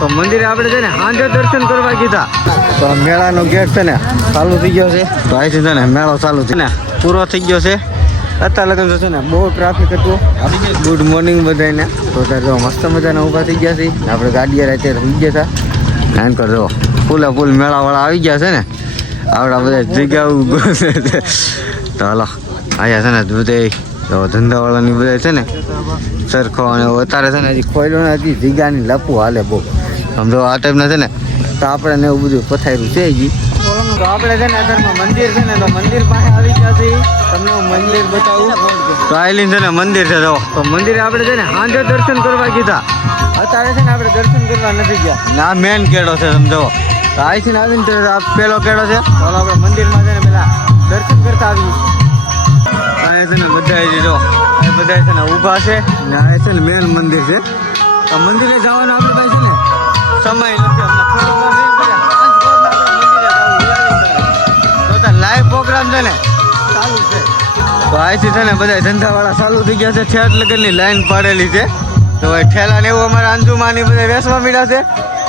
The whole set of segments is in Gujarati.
તો મંદિરે આપણે છે ને સાંજે દર્શન કરવા કીધા તો મેળાનો ગેટ છે ને ચાલુ થઈ ગયો છે તો અહીંથી છે ને મેળો ચાલુ છે ને પૂરો થઈ ગયો છે અત્યારે લગન છે ને બહુ ટ્રાફિક હતું ગુડ મોર્નિંગ બધાને તો અત્યારે જો મસ્ત મજાના ઊભા થઈ ગયા છે આપણે ગાડીએ રાતે હોઈ ગયા હતા એમ કરજો ફૂલે ફૂલ મેળાવાળા આવી ગયા છે ને આપણા બધા જગ્યા તો હાલો અહીંયા છે ને બધે તો ધંધાવાળાની બધા છે ને સરખો અને અત્યારે છે ને હજી ખોયલો ને હજી જગ્યાની લપું હાલે બહુ સમજો આ ટાઈપના છે ને તો આપણે ને એવું બધું પથાર્યું છે હજી તો આપણે છે ને અત્યારમાં મંદિર છે ને તો મંદિર પાસે આવી ગયા છે તમને હું મંદિર બતાવું તો આઈલીન છે ને મંદિર છે તો મંદિરે આપણે છે ને સાંજે દર્શન કરવા કીધા અત્યારે છે ને આપણે દર્શન કરવા નથી ગયા આ મેન કેળો છે સમજો તો અહીંથી આવીને આ પેલો કેળો છે તો આપણે મંદિરમાં છે ને પેલા દર્શન કરતા આવીએ અહીંયા છે ને બધા જો એ બધા છે ને ઊભા છે ને આ છે ને મેન મંદિર છે તો મંદિરે જવાનો આપણે ભાઈ છે ને સમય નથી લાઈવ પ્રોગ્રામ છે ને ચાલુ છે તો અહીંથી છે ને બધા ધંધાવાળા ચાલુ થઈ ગયા છે ઠેઠ લગનની લાઈન પાડેલી છે તો ઠેલા ને એવું અમારા અંજુમાની બધા વેચવા મળ્યા છે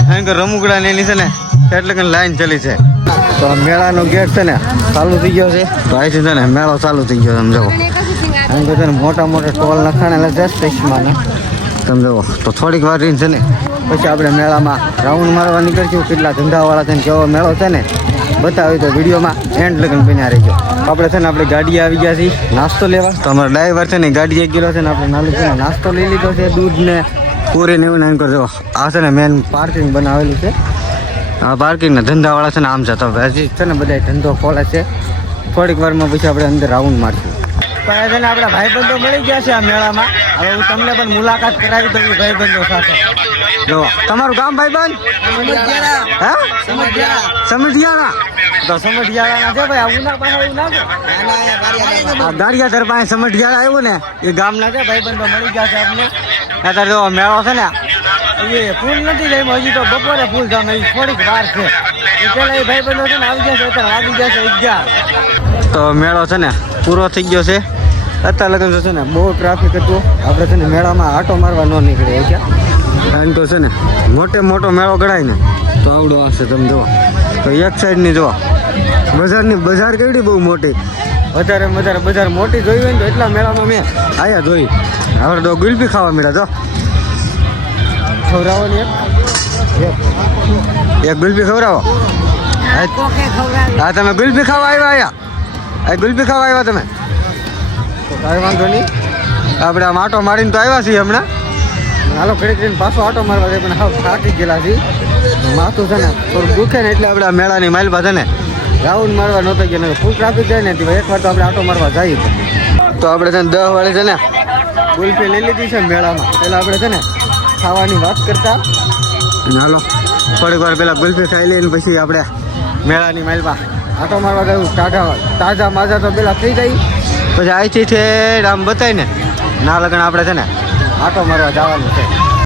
કારણ કે રમુકડા ને એની છે ને ઠેઠ લગન લાઈન ચલી છે તો મેળાનો ગેટ છે ને ચાલુ થઈ ગયો છે તો અહીંથી છે ને મેળો ચાલુ થઈ ગયો સમજો કારણ કે છે ને મોટા મોટા ટોલ નખાણેલા છે સ્ટેશનમાં સમજો તો થોડીક વાર રહીને છે ને પછી આપણે મેળામાં રાઉન્ડ મારવા નીકળશું કેટલા ધંધાવાળા છે ને કેવો મેળો છે ને બતાવી તો વિડીયોમાં એન્ડ લગન બન્યા રહીજો આપણે છે ને આપણે ગાડી આવી ગયા છીએ નાસ્તો લેવા તો અમારો ડ્રાઈવર છે ને ગાડી એક ગયેલો છે ને આપણે નાનું છે ને નાસ્તો લઈ લીધો છે દૂધ ને પૂરી ને એવું નામ કરજો આ છે ને મેન પાર્કિંગ બનાવેલું છે આ પાર્કિંગના ધંધાવાળા છે ને આમ છે તો હજી છે ને બધા ધંધો ખોલે છે થોડીક વારમાં પછી આપણે અંદર રાઉન્ડ મારશું પણ છે ને આપણા ભાઈબંધો મળી ગયા છે આ મેળામાં હવે હું તમને પણ મુલાકાત કરાવી દઉં ભાઈબંધો સાથે જો તમારું ગામ ભાઈબંધ હા સમઢિયાળા તો સમઢિયાળાના છે ભાઈ આવું ના પાસે એવું ના ગાડિયાધર પાસે સમઢિયાળા આવ્યું ને એ ગામના છે ભાઈબંધો મળી ગયા છે આપણે અત્યારે જો મેળો છે ને એ ફૂલ નથી જાય હજી તો બપોરે ફૂલ જામે થોડીક વાર છે એ પેલા એ ભાઈબંધો છે ને આવી ગયા છે અત્યારે આવી ગયા છે 11 તો મેળો છે ને પૂરો થઈ ગયો છે અત્યારે લગન છે ને બહુ ટ્રાફિક હતું આપણે છે ને મેળામાં આટો મારવા ન નીકળે છે કારણ કે છે ને મોટે મોટો મેળો ગણાય ને તો આવડો હશે તમે જુઓ તો એક સાઈડની જુઓ બજાર કેવડી બહુ મોટી વધારે બજાર મોટી જોઈ હોય ને તો એટલા મેળામાં મેં આયા જોઈ હવે તો ગુલપી ખાવા મળ્યા તો ખવડાવવાની એક ગુલપી ખવડાવો હા તમે ગુલપી ખાવા આવ્યા ગુલપી ખાવા આવ્યા તમે તો કાંઈ વાંધો નહીં આપણે આમ આટો મારીને તો આવ્યા છીએ હમણાં હાલો ઘડી કરીને પાછો આટો મારવા જાય પણ હાવ થાકી ગયેલા છીએ માથું છે ને થોડું દુખે ને એટલે આપણે આ મેળાની માઇલમાં છે ને રાઉન્ડ મારવા નહોતા ગયા ફૂલ ટ્રાફિક જાય ને એકવાર તો આપણે આટો મારવા જઈએ તો આપણે છે ને 10 વાળે છે ને ગુલ્ફી લઈ લીધી છે મેળામાં પહેલાં આપણે છે ને ખાવાની વાત કરતા હાલો થોડીક વાર પહેલાં ગુલ્ફી ખાઈ લઈને પછી આપણે મેળાની માઇલમાં આટો મારવા ગયું તાજા માજા તો પહેલાં થઈ જાય પછી અહીંથી આમ બતાવીને ના લગન આપણે છે ને આટો મારવા જવાનું છે